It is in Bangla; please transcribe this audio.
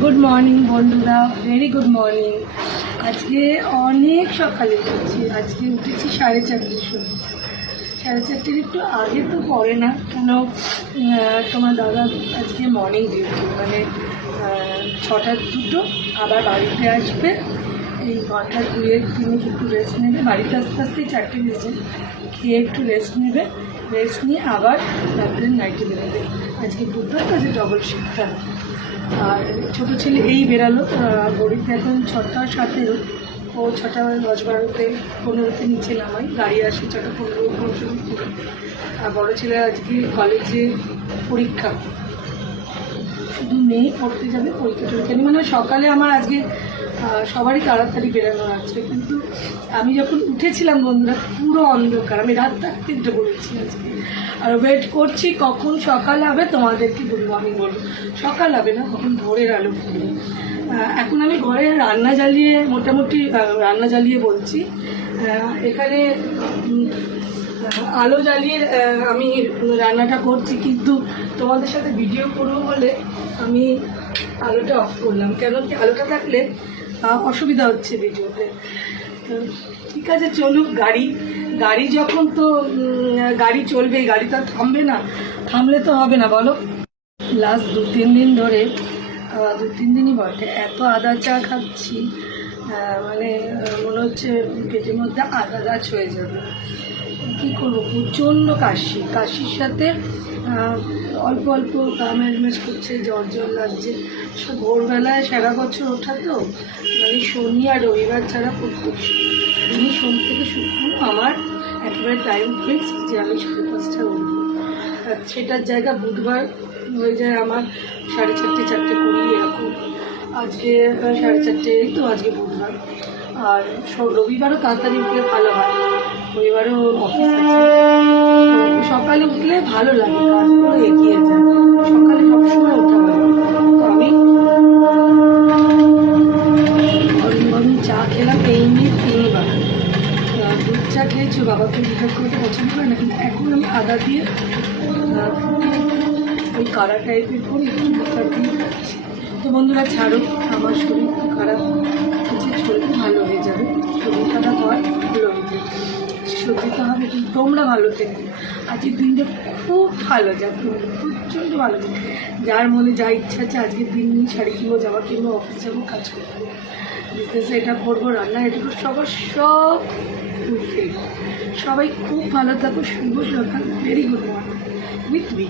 গুড মর্নিং বন্ধুরা, ভেরি গুড মর্নিং। আজকে অনেক সকালে উঠেছি। আজকে উঠেছি 4:30টার সময়। 4:30টার একটু আগে তো পড়ে না, কেন তোমার দাদা আজকে মর্নিং ডিউটি, মানে 6টার দুটো আবার বাড়িতে আসবে। এই 1:02 তিনি একটু রেস্ট নেবে, বাড়িতে আস্তে আস্তেই 4টে বেজে, খেয়ে একটু রেস্ট নেবে, রেস্ট নিয়ে আবার রাত্রে নাইটে বেরোবে। আজকে বুধবার তো যে ডবল শিফটটা। আর ছোটো ছেলে এই বেরালো, গড়িতে এখন 6:17, ও 6:10-12-15 নিচে নামাই, গাড়ি আসে 6:15-15 আর বড়ো ছেলে আজকে কলেজে পরীক্ষা, শুধু মেয়ে পড়তে যাবে, পরীক্ষা টরীক্ষা নিয়ে, মানে সকালে আমার আজকে সবারই তাড়াতাড়ি বেরানো আছে। কিন্তু আমি যখন উঠেছিলাম বন্ধুরা পুরো অন্ধকার, আমি রাত 3টে বলেছি আজকে, আর ওয়েট করছি কখন সকাল হবে, তোমাদেরকে বলবো। আমি বলবো সকাল হবে না, কখন ভোরের আলো ফুটবে। এখন আমি ঘরে রান্না জ্বালিয়ে, মোটামুটি রান্না জ্বালিয়ে বলছি, এখানে আলো জ্বালিয়ে আমি রান্নাটা করছি, কিন্তু তোমাদের সাথে ভিডিও করবো বলে আমি আলোটা অফ করলাম। কেন কি, আলোটা থাকলে অসুবিধা হচ্ছে ভিডিওতে। তো ঠিক আছে, চলুক। গাড়ি যখন, তো গাড়ি চলবে, গাড়ি তো থামবে না, থামলে তো হবে না বলো। লাস্ট 2-3 দিন ধরে, 2-3 দিনই বটে, এত আদা চা খাচ্ছি, মানে মনে হচ্ছে পেটের মধ্যে আদা গাছ হয়ে যাবে। কী করবো, প্রচণ্ড কাশির সাথে অল্প অল্প গা ম্যাজম্যাজ করছে, জ্বর লাগছে। সব ভোরবেলায় সারা বছর ওঠা তো, মানে শনি আর রবিবার ছাড়া প্রত্যেক দিনই, সোম থেকে শুক্র আমার একেবারে টাইম ফিক্স যে আমি 5:30টায় উঠবো। সেটার জায়গা বুধবার হয়ে যায় আমার 4:30, 4:20 এরকম। আজকে 4:30, তো আজকে বুধবার। আর রবিবারও তাড়াতাড়ি উঠলে ভালো হয়, রবিবারও অফিস আছে। তো সকালে উঠলে ভালো লাগে, কাজগুলো এগিয়ে যায়, সকালে সবসময় ওঠা হয়। তো আমি গরম চা খেলাম, এই নিয়ে 3বার। দুধ চা খেয়েছি, বাবাকে দুধ করতে পছন্দ করে না, কিন্তু এখন আমি আদা দিয়ে ওই কাড়া টাইপের করি, দিয়ে খাচ্ছি। তো বন্ধুরা ছাড়ো, আমার শরীর খুব খারাপ হচ্ছে, শরীর ভালো হয়ে যাবে, শরীর খারাপ হয় ভালো হয়ে যাবে, সত্যি হবে। কিন্তু তোমরা ভালো থেকো, আজকের দিনটা খুব ভালো যাবে, প্রচণ্ড ভালো যাবে। যার মনে যা ইচ্ছা আছে, আজকের দিন নিয়ে শাড়ি কিনবো, জামা কিনবো, অফিস যাবো, কাজ করবো, বিজনেসে এটা করবো, রান্না এটা করবো, সব ফুলফিল। সবাই খুব ভালো থাকো, শুভ সকাল, very good morning with me.